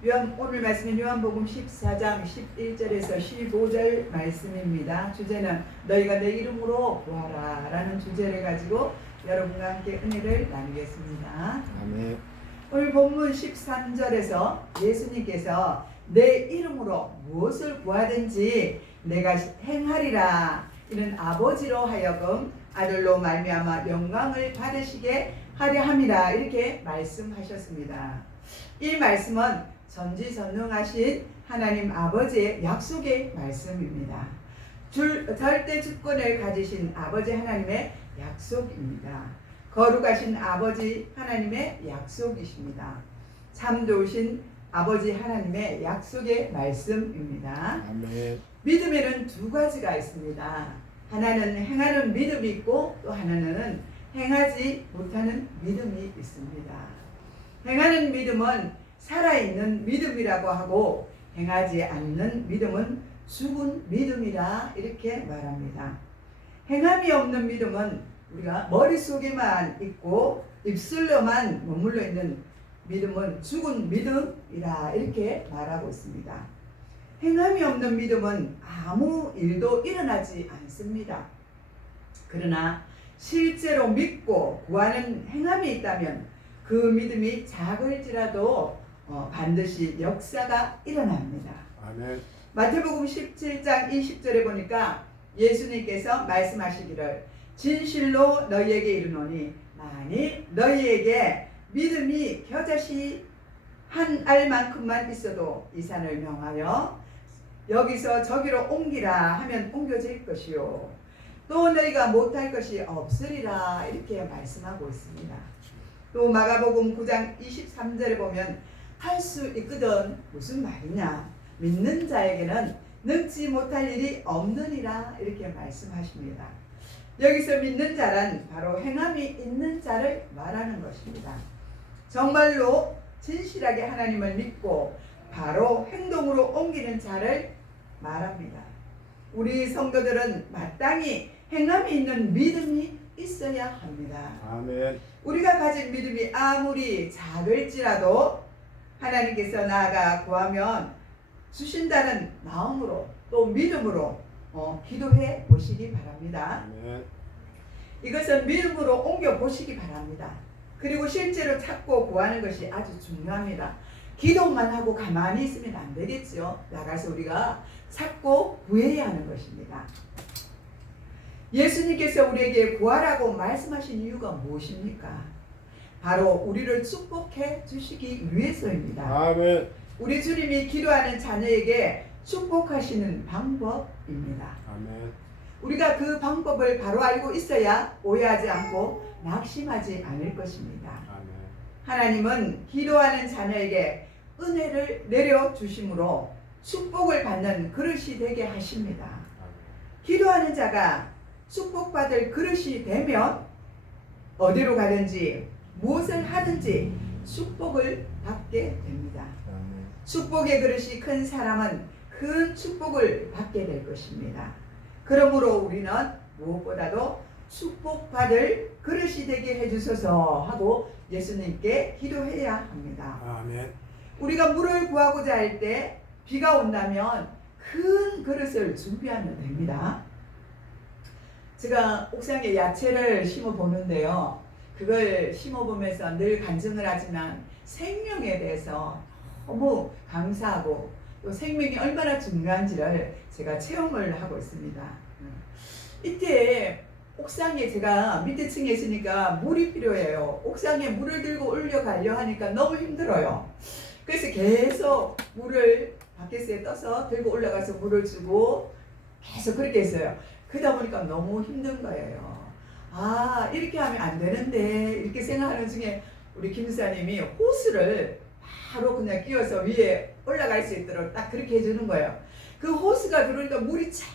오늘 말씀은 요한복음 14장 11절에서 15절 말씀입니다. 주제는 너희가 내 이름으로 구하라 라는 주제를 가지고 여러분과 함께 은혜를 나누겠습니다. 아멘. 오늘 본문 13절에서 예수님께서 내 이름으로 무엇을 구하든지 내가 행하리라, 이는 아버지로 하여금 아들로 말미암아 영광을 받으시게 하려 함이라, 이렇게 말씀하셨습니다. 이 말씀은 전지전능하신 하나님 아버지의 약속의 말씀입니다. 절대 주권을 가지신 아버지 하나님의 약속입니다. 거룩하신 아버지 하나님의 약속이십니다. 참 좋으신 아버지 하나님의 약속의 말씀입니다. 아멘. 믿음에는 두 가지가 있습니다. 하나는 행하는 믿음이 있고 또 하나는 행하지 못하는 믿음이 있습니다. 행하는 믿음은 살아있는 믿음이라고 하고, 행하지 않는 믿음은 죽은 믿음이라 이렇게 말합니다. 행함이 없는 믿음은 우리가 머릿속에만 있고 입술로만 머물러 있는 믿음은 죽은 믿음이라 이렇게 말하고 있습니다. 행함이 없는 믿음은 아무 일도 일어나지 않습니다. 그러나 실제로 믿고 구하는 행함이 있다면 그 믿음이 작을지라도 반드시 역사가 일어납니다. 아멘. 마태복음 17장 20절에 보니까 예수님께서 말씀하시기를 진실로 너희에게 이르노니 만일 너희에게 믿음이 겨자씨 한 알만큼만 있어도 이 산을 명하여 여기서 저기로 옮기라 하면 옮겨질 것이요 또 너희가 못할 것이 없으리라, 이렇게 말씀하고 있습니다. 또 마가복음 9장 23절에 보면 할 수 있거든, 무슨 말이냐, 믿는 자에게는 능지 못할 일이 없느니라, 이렇게 말씀하십니다. 여기서 믿는 자란 바로 행함이 있는 자를 말하는 것입니다. 정말로 진실하게 하나님을 믿고 바로 행동으로 옮기는 자를 말합니다. 우리 성도들은 마땅히 행함이 있는 믿음이 있어야 합니다. 아멘. 우리가 가진 믿음이 아무리 작을지라도 하나님께서 나아가 구하면 주신다는 마음으로 또 믿음으로 기도해 보시기 바랍니다. 아멘. 이것은 믿음으로 옮겨 보시기 바랍니다. 그리고 실제로 찾고 구하는 것이 아주 중요합니다. 기도만 하고 가만히 있으면 안 되겠죠. 나가서 우리가 찾고 구해야 하는 것입니다. 예수님께서 우리에게 구하라고 말씀하신 이유가 무엇입니까? 바로 우리를 축복해 주시기 위해서입니다. 아멘. 우리 주님이 기도하는 자녀에게 축복하시는 방법입니다. 아멘. 우리가 그 방법을 바로 알고 있어야 오해하지 않고 낙심하지 않을 것입니다. 아멘. 하나님은 기도하는 자녀에게 은혜를 내려주심으로 축복을 받는 그릇이 되게 하십니다. 아멘. 기도하는 자가 축복받을 그릇이 되면 어디로 가든지 무엇을 하든지 축복을 받게 됩니다. 아멘. 축복의 그릇이 큰 사람은 큰 축복을 받게 될 것입니다. 그러므로 우리는 무엇보다도 축복받을 그릇이 되게 해주소서 하고 예수님께 기도해야 합니다. 아멘. 우리가 물을 구하고자 할 때 비가 온다면 큰 그릇을 준비하면 됩니다. 제가 옥상에 야채를 심어 보는데요, 그걸 심어보면서 늘 간증을 하지만 생명에 대해서 너무 감사하고 또 생명이 얼마나 중요한지를 제가 체험을 하고 있습니다. 이때 옥상에 제가 밑에 층에 있으니까 물이 필요해요. 옥상에 물을 들고 올려가려 하니까 너무 힘들어요. 그래서 계속 물을 바켓에 떠서 들고 올라가서 물을 주고 계속 그렇게 했어요. 그러다 보니까 너무 힘든 거예요. 아, 이렇게 하면 안 되는데 이렇게 생각하는 중에 우리 김사님이 호스를 바로 그냥 끼워서 위에 올라갈 수 있도록 딱 그렇게 해주는 거예요. 그 호스가 들어오니까 물이 쫙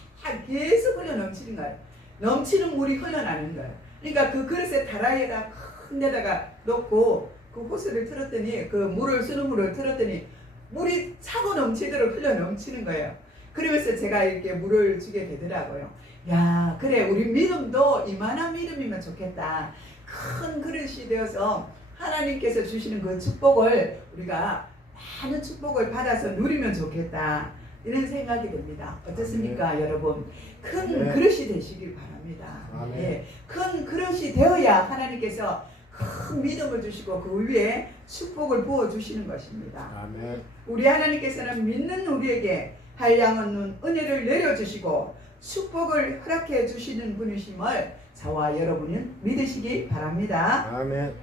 계속 흘러 넘치는 거예요. 넘치는 물이 흘러나는 거예요. 그러니까 그 그릇에 다라이에다 큰 데다가 놓고 그 호스를 틀었더니, 그 물을 쓰는 물을 틀었더니 물이 차고 넘치도록 흘러 넘치는 거예요. 그러면서 제가 이렇게 물을 주게 되더라고요. 야, 그래, 우리 믿음도 이만한 믿음이면 좋겠다. 큰 그릇이 되어서 하나님께서 주시는 그 축복을 우리가 많은 축복을 받아서 누리면 좋겠다. 이런 생각이 듭니다. 어떻습니까, 여러분? 큰 그릇이 되시길 바랍니다. 예, 큰 그릇이 되어야 하나님께서 큰 믿음을 주시고 그 위에 축복을 부어 주시는 것입니다. 아멘. 우리 하나님께서는 믿는 우리에게 한량없는 은혜를 내려주시고 축복을 허락해 주시는 분이심을 저와 여러분은 믿으시기 바랍니다. 아멘.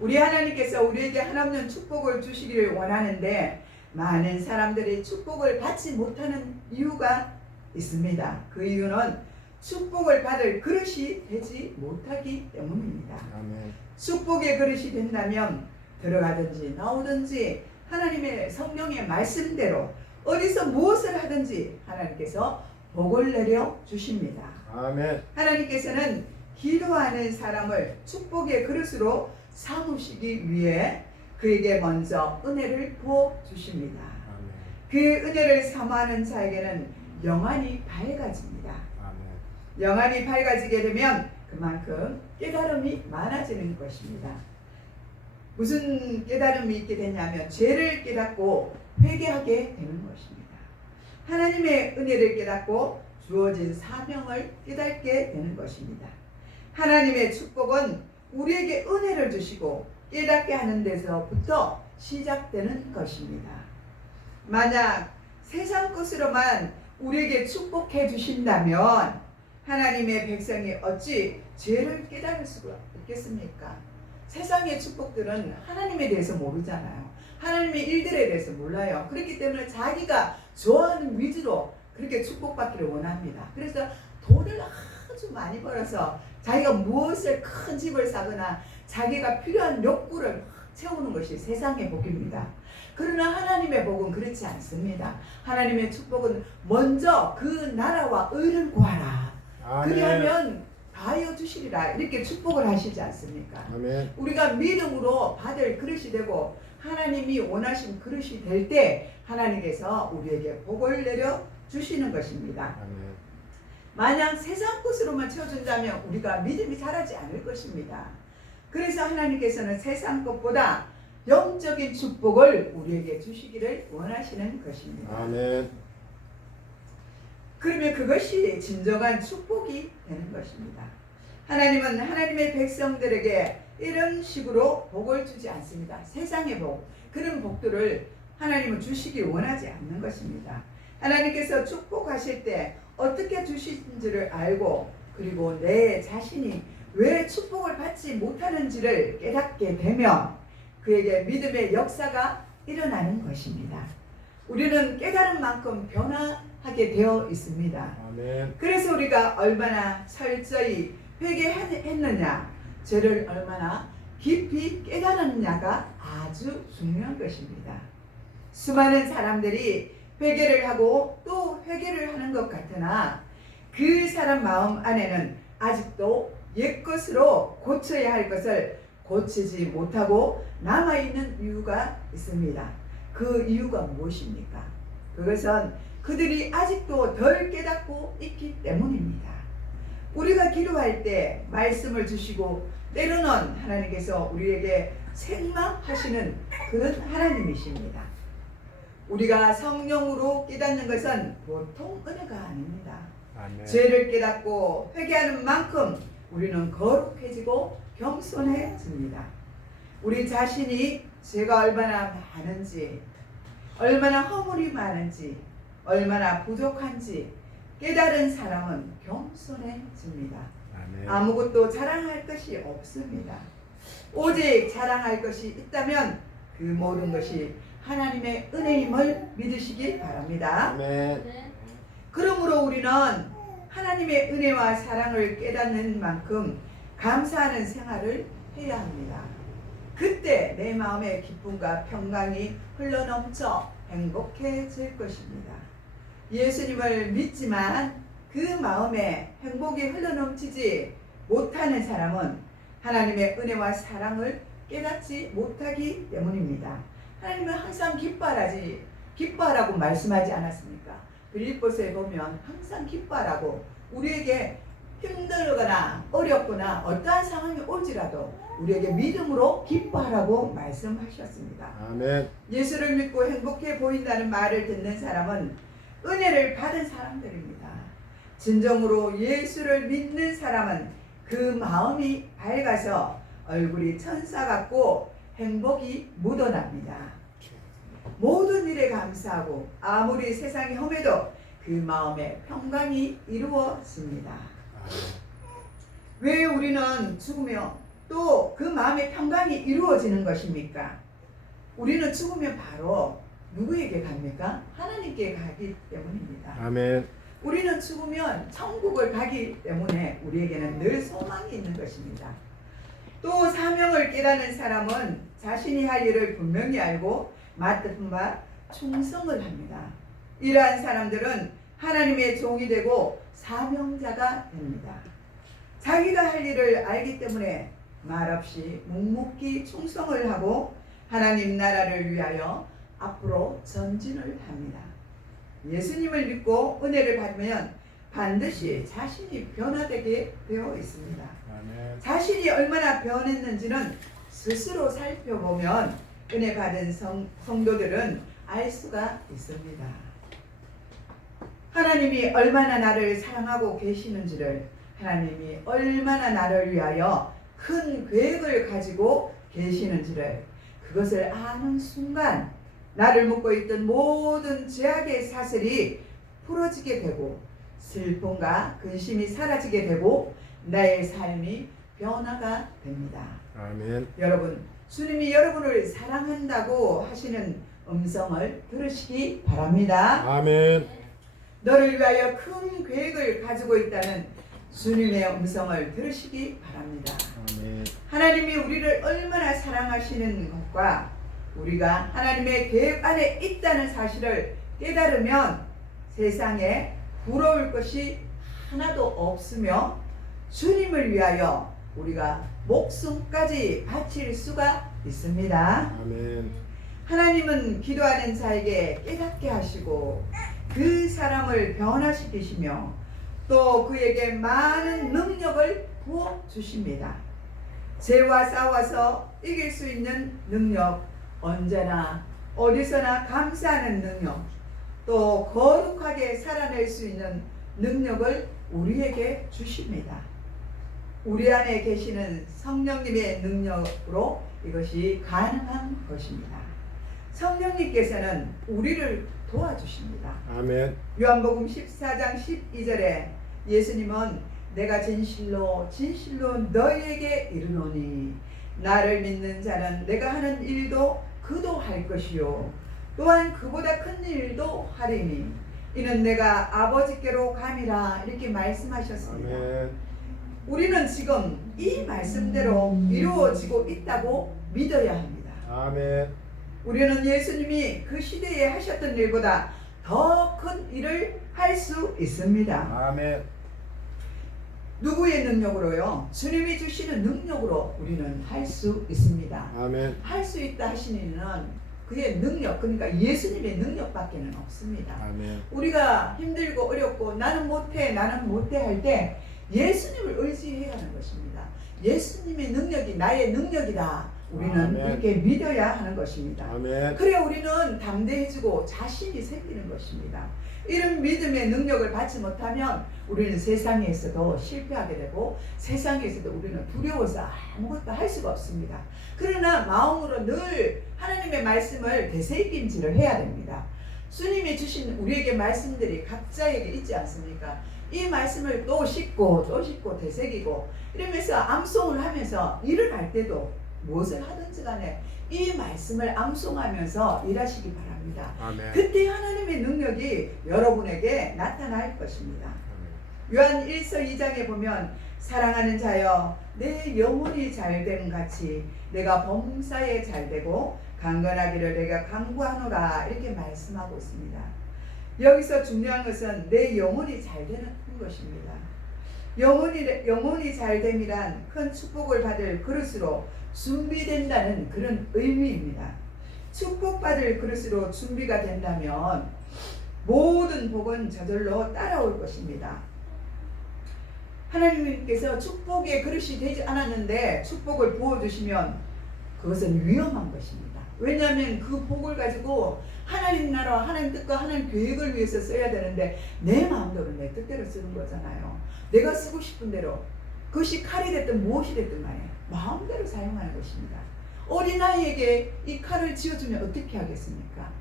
우리 하나님께서 우리에게 한없는 축복을 주시기를 원하는데 많은 사람들이 축복을 받지 못하는 이유가 있습니다. 그 이유는 축복을 받을 그릇이 되지 못하기 때문입니다. 아멘. 축복의 그릇이 된다면 들어가든지 나오든지 하나님의 성령의 말씀대로 어디서 무엇을 하든지 하나님께서 복을 내려 주십니다. 아멘. 하나님께서는 기도하는 사람을 축복의 그릇으로 삼으시기 위해 그에게 먼저 은혜를 부어 주십니다. 아멘. 그 은혜를 사모하는 자에게는 영안이 밝아집니다. 아멘. 영안이 밝아지게 되면 그만큼 깨달음이 많아지는 것입니다. 무슨 깨달음이 있게 되냐면 죄를 깨닫고 회개하게 되는 것입니다. 하나님의 은혜를 깨닫고 주어진 사명을 깨닫게 되는 것입니다. 하나님의 축복은 우리에게 은혜를 주시고 깨닫게 하는 데서부터 시작되는 것입니다. 만약 세상 것으로만 우리에게 축복해 주신다면 하나님의 백성이 어찌 죄를 깨달을 수가 있겠습니까? 세상의 축복들은 하나님에 대해서 모르잖아요. 하나님의 일들에 대해서 몰라요. 그렇기 때문에 자기가 좋아하는 위주로 그렇게 축복받기를 원합니다. 그래서 돈을 아주 많이 벌어서 자기가 무엇을 큰 집을 사거나 자기가 필요한 욕구를 채우는 것이 세상의 복입니다. 그러나 하나님의 복은 그렇지 않습니다. 하나님의 축복은 먼저 그 나라와 의를 구하라. 그리하면 다하여 주시리라. 이렇게 축복을 하시지 않습니까? 아멘. 우리가 믿음으로 받을 그릇이 되고 하나님이 원하신 그릇이 될 때 하나님께서 우리에게 복을 내려 주시는 것입니다. 아멘. 만약 세상 것으로만 채워준다면 우리가 믿음이 자라지 않을 것입니다. 그래서 하나님께서는 세상 것보다 영적인 축복을 우리에게 주시기를 원하시는 것입니다. 아멘. 그러면 그것이 진정한 축복이 되는 것입니다. 하나님은 하나님의 백성들에게 이런 식으로 복을 주지 않습니다. 세상의 복, 그런 복들을 하나님은 주시기 원하지 않는 것입니다. 하나님께서 축복하실 때 어떻게 주시는지를 알고 그리고 내 자신이 왜 축복을 받지 못하는지를 깨닫게 되면 그에게 믿음의 역사가 일어나는 것입니다. 우리는 깨달은 만큼 변화하게 되어 있습니다. 아멘. 그래서 우리가 얼마나 철저히 회개했느냐, 죄를 얼마나 깊이 깨달았느냐가 아주 중요한 것입니다. 수많은 사람들이 회개를 하고 또 회개를 하는 것 같으나 그 사람 마음 안에는 아직도 옛것으로 고쳐야 할 것을 고치지 못하고 남아있는 이유가 있습니다. 그 이유가 무엇입니까? 그것은 그들이 아직도 덜 깨닫고 있기 때문입니다. 우리가 기도할 때 말씀을 주시고 때로는 하나님께서 우리에게 생망하시는 그런 하나님이십니다. 우리가 성령으로 깨닫는 것은 보통 은혜가 아닙니다. 아멘. 죄를 깨닫고 회개하는 만큼 우리는 거룩해지고 겸손해집니다. 우리 자신이 죄가 얼마나 많은지, 얼마나 허물이 많은지, 얼마나 부족한지 깨달은 사람은 겸손해집니다. 아멘. 아무것도 자랑할 것이 없습니다. 오직 자랑할 것이 있다면 그 모든 것이 하나님의 은혜임을 믿으시기 바랍니다. 아멘. 그러므로 우리는 하나님의 은혜와 사랑을 깨닫는 만큼 감사하는 생활을 해야 합니다. 그때 내 마음의 기쁨과 평강이 흘러넘쳐 행복해질 것입니다. 예수님을 믿지만 그 마음에 행복이 흘러넘치지 못하는 사람은 하나님의 은혜와 사랑을 깨닫지 못하기 때문입니다. 하나님은 항상 기뻐하라고 말씀하지 않았습니까? 빌립보서에 보면 항상 기뻐하라고, 우리에게 힘들거나 어렵거나 어떠한 상황이 올지라도 우리에게 믿음으로 기뻐하라고 말씀하셨습니다. 아멘. 예수를 믿고 행복해 보인다는 말을 듣는 사람은 은혜를 받은 사람들입니다. 진정으로 예수를 믿는 사람은 그 마음이 밝아서 얼굴이 천사 같고 행복이 묻어납니다. 모든 일에 감사하고 아무리 세상이 험해도 그 마음에 평강이 이루어집니다. 왜 우리는 죽으면 또 그 마음에 평강이 이루어지는 것입니까? 우리는 죽으면 바로 누구에게 갑니까? 하나님께 가기 때문입니다. 아멘. 우리는 죽으면 천국을 가기 때문에 우리에게는 늘 소망이 있는 것입니다. 또 사명을 깨닫는 사람은 자신이 할 일을 분명히 알고 맡은 바 충성을 합니다. 이러한 사람들은 하나님의 종이 되고 사명자가 됩니다. 자기가 할 일을 알기 때문에 말없이 묵묵히 충성을 하고 하나님 나라를 위하여 앞으로 전진을 합니다. 예수님을 믿고 은혜를 받으면 반드시 자신이 변화되게 되어 있습니다. 아멘. 자신이 얼마나 변했는지는 스스로 살펴보면 은혜 받은 성도들은 알 수가 있습니다. 하나님이 얼마나 나를 사랑하고 계시는지를, 하나님이 얼마나 나를 위하여 큰 계획을 가지고 계시는지를, 그것을 아는 순간 나를 묶고 있던 모든 죄악의 사슬이 풀어지게 되고 슬픔과 근심이 사라지게 되고 나의 삶이 변화가 됩니다. 아멘. 여러분, 주님이 여러분을 사랑한다고 하시는 음성을 들으시기 바랍니다. 아멘. 너를 위하여 큰 계획을 가지고 있다는 주님의 음성을 들으시기 바랍니다. 아멘. 하나님이 우리를 얼마나 사랑하시는 것과 우리가 하나님의 계획 안에 있다는 사실을 깨달으면 세상에 부러울 것이 하나도 없으며 주님을 위하여 우리가 목숨까지 바칠 수가 있습니다. 아멘. 하나님은 기도하는 자에게 깨닫게 하시고 그 사람을 변화시키시며 또 그에게 많은 능력을 부어주십니다. 죄와 싸워서 이길 수 있는 능력, 언제나 어디서나 감사하는 능력, 또 거룩하게 살아낼 수 있는 능력을 우리에게 주십니다. 우리 안에 계시는 성령님의 능력으로 이것이 가능한 것입니다. 성령님께서는 우리를 도와주십니다. 아멘. 요한복음 14장 12절에 예수님은 내가 진실로 진실로 너희에게 이르노니 나를 믿는 자는 내가 하는 일도 그도 할 것이요 또한 그보다 큰 일도 하리니 이는 내가 아버지께로 감이라 이렇게 말씀하셨습니다. 아멘. 우리는 지금 이 말씀대로 이루어지고 있다고 믿어야 합니다. 아멘. 우리는 예수님이 그 시대에 하셨던 일보다 더 큰 일을 할 수 있습니다. 아멘. 누구의 능력으로요? 주님이 주시는 능력으로 우리는 할 수 있습니다. 아멘. 할 수 있다 하시는 이는 그의 능력, 그러니까 예수님의 능력밖에는 없습니다. 아멘. 우리가 힘들고 어렵고 나는 못해 할 때 예수님을 의지해야 하는 것입니다. 예수님의 능력이 나의 능력이다. 우리는 아멘. 이렇게 믿어야 하는 것입니다. 아멘. 그래 우리는 담대해지고 자신이 생기는 것입니다. 이런 믿음의 능력을 받지 못하면 우리는 세상에서도 실패하게 되고 세상에서도 우리는 두려워서 아무것도 할 수가 없습니다. 그러나 마음으로 늘 하나님의 말씀을 되새김질을 해야 됩니다. 주님이 주신 우리에게 말씀들이 각자에게 있지 않습니까? 이 말씀을 또 씹고 또 씹고 되새기고 이러면서 암송을 하면서 일을 할 때도 무엇을 하든지 간에 이 말씀을 암송하면서 일하시기 바랍니다. 아멘. 그때 하나님의 능력이 여러분에게 나타날 것입니다. 요한 1서 2장에 보면 사랑하는 자여 내 영혼이 잘됨 같이 내가 범사에 잘되고 강건하기를 내가 강구하노라 이렇게 말씀하고 있습니다. 여기서 중요한 것은 내 영혼이 잘되는 것입니다. 영혼이 잘됨이란 큰 축복을 받을 그릇으로 준비된다는 그런 의미입니다. 축복받을 그릇으로 준비가 된다면 모든 복은 저절로 따라올 것입니다. 하나님께서 축복의 그릇이 되지 않았는데 축복을 부어주시면 그것은 위험한 것입니다. 왜냐하면 그 복을 가지고 하나님 나라, 하나님 뜻과 하나님 계획을 위해서 써야 되는데 내 마음대로 내 뜻대로 쓰는 거잖아요. 내가 쓰고 싶은 대로, 그것이 칼이 됐든 무엇이 됐든 간에 마음대로 사용하는 것입니다. 어린아이에게 이 칼을 쥐어주면 어떻게 하겠습니까?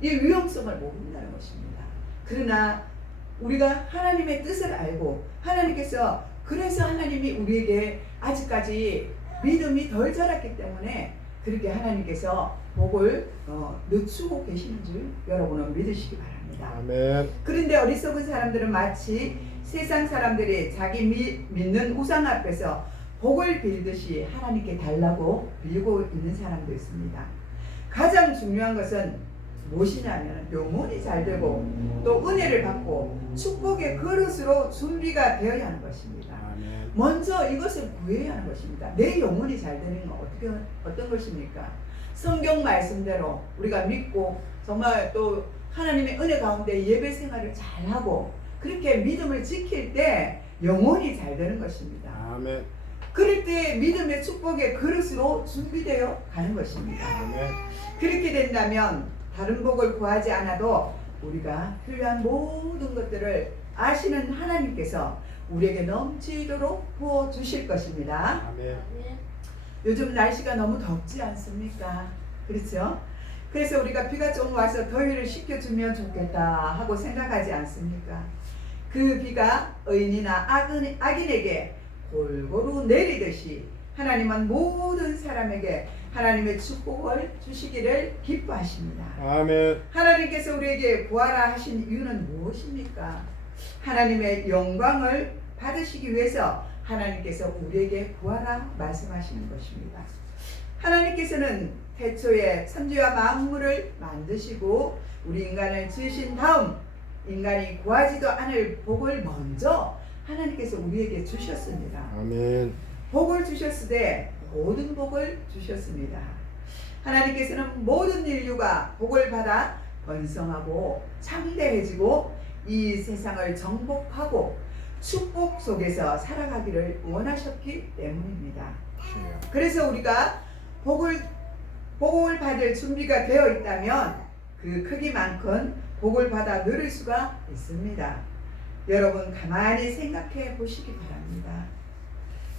이 위험성을 모른다는 것입니다. 그러나 우리가 하나님의 뜻을 알고 하나님께서, 그래서 하나님이 우리에게 아직까지 믿음이 덜 자랐기 때문에 그렇게 하나님께서 복을 늦추고 계시는 줄 여러분은 믿으시기 바랍니다. 아멘. 그런데 어리석은 사람들은 마치 세상 사람들이 자기 믿는 우상 앞에서 복을 빌듯이 하나님께 달라고 빌고 있는 사람도 있습니다. 가장 중요한 것은 무엇이냐면 영혼이 잘 되고 또 은혜를 받고 축복의 그릇으로 준비가 되어야 하는 것입니다. 아멘. 먼저 이것을 구해야 하는 것입니다. 내 영혼이 잘 되는 건 어떤 것입니까? 성경 말씀대로 우리가 믿고 정말 또 하나님의 은혜 가운데 예배 생활을 잘하고 그렇게 믿음을 지킬 때 영혼이 잘 되는 것입니다. 아멘. 그럴 때 믿음의 축복의 그릇으로 준비되어 가는 것입니다. 아멘. 그렇게 된다면 다른 복을 구하지 않아도 우리가 필요한 모든 것들을 아시는 하나님께서 우리에게 넘치도록 부어주실 것입니다. 아멘. 요즘 날씨가 너무 덥지 않습니까? 그렇죠? 그래서 우리가 비가 좀 와서 더위를 식혀주면 좋겠다 하고 생각하지 않습니까? 그 비가 의인이나 악인에게 골고루 내리듯이 하나님은 모든 사람에게 하나님의 축복을 주시기를 기뻐하십니다. 아멘. 하나님께서 우리에게 구하라 하신 이유는 무엇입니까? 하나님의 영광을 받으시기 위해서 하나님께서 우리에게 구하라 말씀하시는 것입니다. 하나님께서는 태초에 천지와 만물을 만드시고 우리 인간을 지으신 다음 인간이 구하지도 않을 복을 먼저 하나님께서 우리에게 주셨습니다. 아멘. 복을 주셨으되 모든 복을 주셨습니다. 하나님께서는 모든 인류가 복을 받아 번성하고 창대해지고 이 세상을 정복하고 축복 속에서 살아가기를 원하셨기 때문입니다. 그래서 우리가 복을 받을 준비가 되어 있다면 그 크기만큼 복을 받아 누릴 수가 있습니다. 여러분 가만히 생각해 보시기 바랍니다.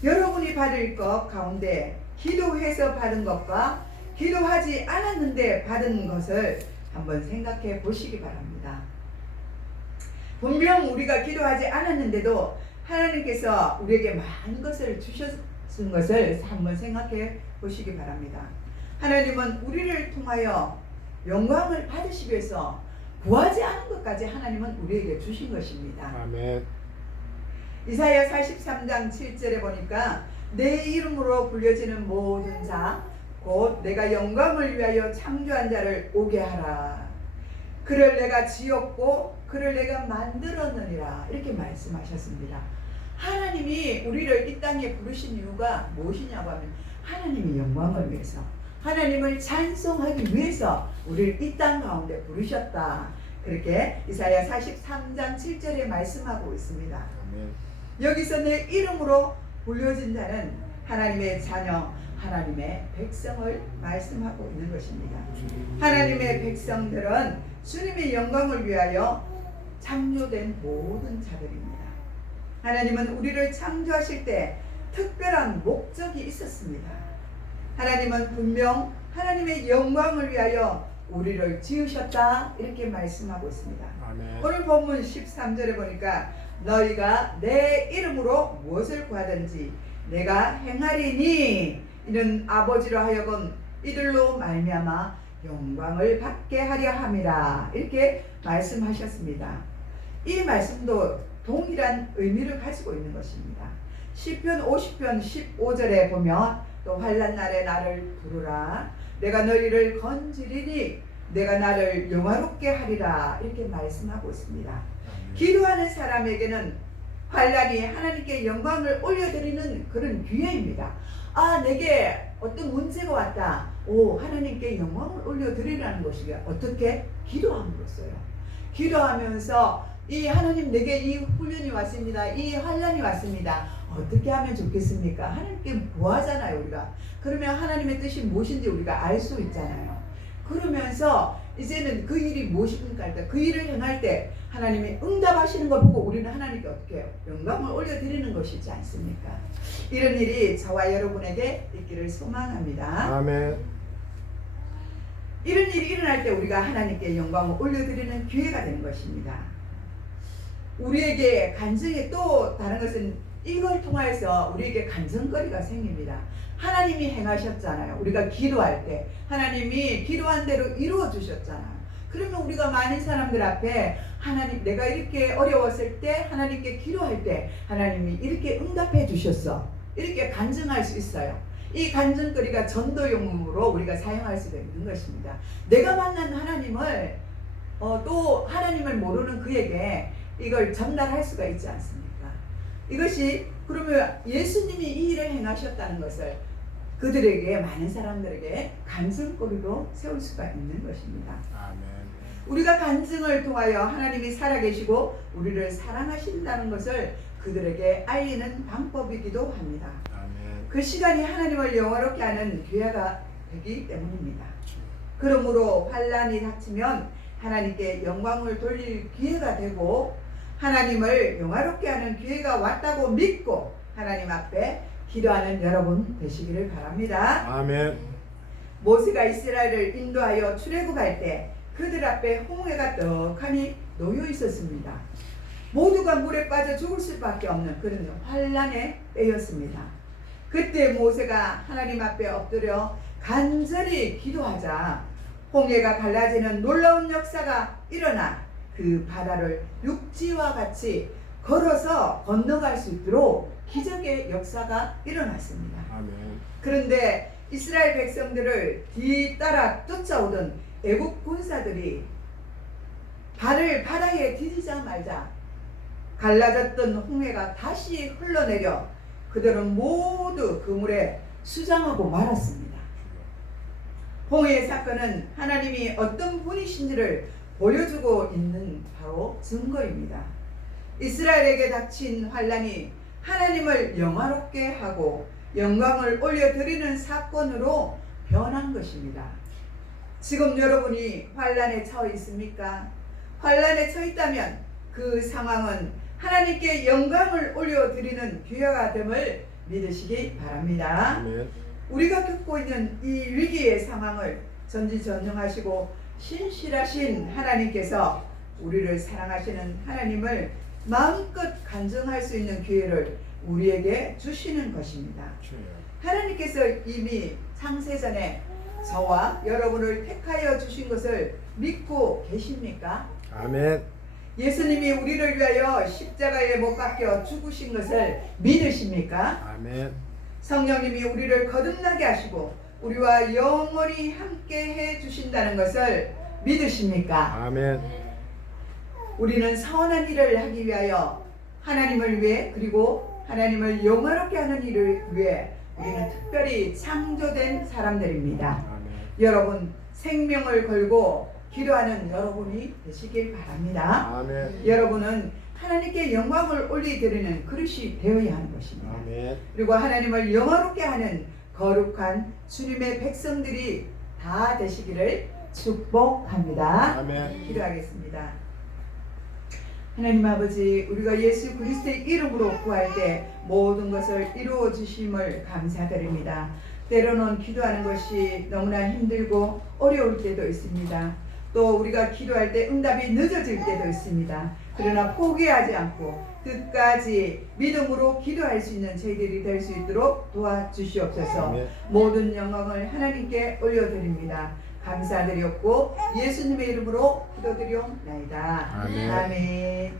여러분이 받을 것 가운데 기도해서 받은 것과 기도하지 않았는데 받은 것을 한번 생각해 보시기 바랍니다. 분명 우리가 기도하지 않았는데도 하나님께서 우리에게 많은 것을 주셨은 것을 한번 생각해 보시기 바랍니다. 하나님은 우리를 통하여 영광을 받으시기 위해서 구하지 않은 것까지 하나님은 우리에게 주신 것입니다. 아멘. 이사야 43장 7절에 보니까 내 이름으로 불려지는 모든 자 곧 내가 영광을 위하여 창조한 자를 오게 하라. 그를 내가 지었고 그를 내가 만들었느니라. 이렇게 말씀하셨습니다. 하나님이 우리를 이 땅에 부르신 이유가 무엇이냐고 하면 하나님이 영광을 위해서, 하나님을 찬송하기 위해서 우리를 이 땅 가운데 부르셨다. 그렇게 이사야 43장 7절에 말씀하고 있습니다. 아멘. 여기서 내 이름으로 불려진 자는 하나님의 자녀, 하나님의 백성을 말씀하고 있는 것입니다. 하나님의 백성들은 주님의 영광을 위하여 창조된 모든 자들입니다. 하나님은 우리를 창조하실 때 특별한 목적이 있었습니다. 하나님은 분명 하나님의 영광을 위하여 우리를 지으셨다 이렇게 말씀하고 있습니다. 아멘. 오늘 본문 13절에 보니까 너희가 내 이름으로 무엇을 구하든지 내가 행하리니 이는 아버지로 하여금 이들로 말미암아 영광을 받게 하려 함이라 이렇게 말씀하셨습니다. 이 말씀도 동일한 의미를 가지고 있는 것입니다. 시편 50편 15절에 보면 또 환난 날에 나를 부르라 내가 너희를 건지리니 내가 나를 영화롭게 하리라 이렇게 말씀하고 있습니다. 기도하는 사람에게는 환난이 하나님께 영광을 올려드리는 그런 기회입니다. 아, 내게 어떤 문제가 왔다. 오, 하나님께 영광을 올려드리라는 것이야. 어떻게? 기도함으로써요. 기도하면서 이 하나님 내게 이 훈련이 왔습니다. 이 환난이 왔습니다. 어떻게 하면 좋겠습니까? 하나님께 뭐하잖아요 우리가. 그러면 하나님의 뜻이 무엇인지 우리가 알 수 있잖아요. 그러면서 이제는 그 일이 무엇입니까? 그 일을 행할 때 하나님이 응답하시는 걸 보고 우리는 하나님께 어떻게 해요? 영광을 올려드리는 것이지 않습니까? 이런 일이 저와 여러분에게 있기를 소망합니다. 아멘. 이런 일이 일어날 때 우리가 하나님께 영광을 올려드리는 기회가 되는 것입니다. 우리에게 간증이 또 다른 것은 이걸 통해서 우리에게 간증거리가 생깁니다. 하나님이 행하셨잖아요. 우리가 기도할 때 하나님이 기도한 대로 이루어 주셨잖아요. 그러면 우리가 많은 사람들 앞에 하나님 내가 이렇게 어려웠을 때 하나님께 기도할 때 하나님이 이렇게 응답해 주셨어. 이렇게 간증할 수 있어요. 이 간증거리가 전도용으로 우리가 사용할 수가 있는 것입니다. 내가 만난 하나님을 또 하나님을 모르는 그에게 이걸 전달할 수가 있지 않습니까? 이것이 그러면 예수님이 이 일을 행하셨다는 것을 그들에게 많은 사람들에게 간증거리로 세울 수가 있는 것입니다. 아멘. 우리가 간증을 통하여 하나님이 살아계시고 우리를 사랑하신다는 것을 그들에게 알리는 방법이기도 합니다. 아멘. 그 시간이 하나님을 영화롭게 하는 기회가 되기 때문입니다. 그러므로 환난이 닥치면 하나님께 영광을 돌릴 기회가 되고 하나님을 영화롭게 하는 기회가 왔다고 믿고 하나님 앞에 기도하는 여러분 되시기를 바랍니다. 아멘. 모세가 이스라엘을 인도하여 출애굽할 때 그들 앞에 홍해가 떡하니 놓여 있었습니다. 모두가 물에 빠져 죽을 수밖에 없는 그런 환난의 때였습니다. 그때 모세가 하나님 앞에 엎드려 간절히 기도하자 홍해가 갈라지는 놀라운 역사가 일어나 그 바다를 육지와 같이 걸어서 건너갈 수 있도록 기적의 역사가 일어났습니다. 아멘. 그런데 이스라엘 백성들을 뒤따라 쫓아오던 애국 군사들이 발을 바다에 디디자마자 갈라졌던 홍해가 다시 흘러내려 그들은 모두 그 물에 수장하고 말았습니다. 홍해의 사건은 하나님이 어떤 분이신지를 보여주고 있는 바로 증거입니다. 이스라엘에게 닥친 환난이 하나님을 영화롭게 하고 영광을 올려드리는 사건으로 변한 것입니다. 지금 여러분이 환난에 처해 있습니까? 환난에 처해 있다면 그 상황은 하나님께 영광을 올려드리는 기회가 됨을 믿으시기 바랍니다. 아멘. 우리가 겪고 있는 이 위기의 상황을 전지전능하시고 신실하신 하나님께서 우리를 사랑하시는 하나님을 마음껏 간증할 수 있는 기회를 우리에게 주시는 것입니다. 하나님께서 이미 창세전에 저와 여러분을 택하여 주신 것을 믿고 계십니까? 아멘. 예수님이 우리를 위하여 십자가에 못 박혀 죽으신 것을 믿으십니까? 아멘. 성령님이 우리를 거듭나게 하시고 우리와 영원히 함께 해 주신다는 것을 믿으십니까? 아멘. 우리는 선한 일을 하기 위하여 하나님을 위해 그리고 하나님을 영화롭게 하는 일을 위해 우리는 특별히 창조된 사람들입니다. 아멘. 여러분 생명을 걸고 기도하는 여러분이 되시길 바랍니다. 아멘. 여러분은 하나님께 영광을 올리드리는 그릇이 되어야 하는 것입니다. 아멘. 그리고 하나님을 영화롭게 하는 거룩한 주님의 백성들이 다 되시기를 축복합니다. 아멘. 기도하겠습니다. 하나님 아버지, 우리가 예수 그리스도의 이름으로 구할 때 모든 것을 이루어 주심을 감사드립니다. 때로는 기도하는 것이 너무나 힘들고 어려울 때도 있습니다. 또 우리가 기도할 때 응답이 늦어질 때도 있습니다. 그러나 포기하지 않고 끝까지 믿음으로 기도할 수 있는 저희들이 될 수 있도록 도와주시옵소서. 아멘. 모든 영광을 하나님께 올려드립니다. 감사드렸고 예수님의 이름으로 기도드리옵나이다. 아멘. 아멘.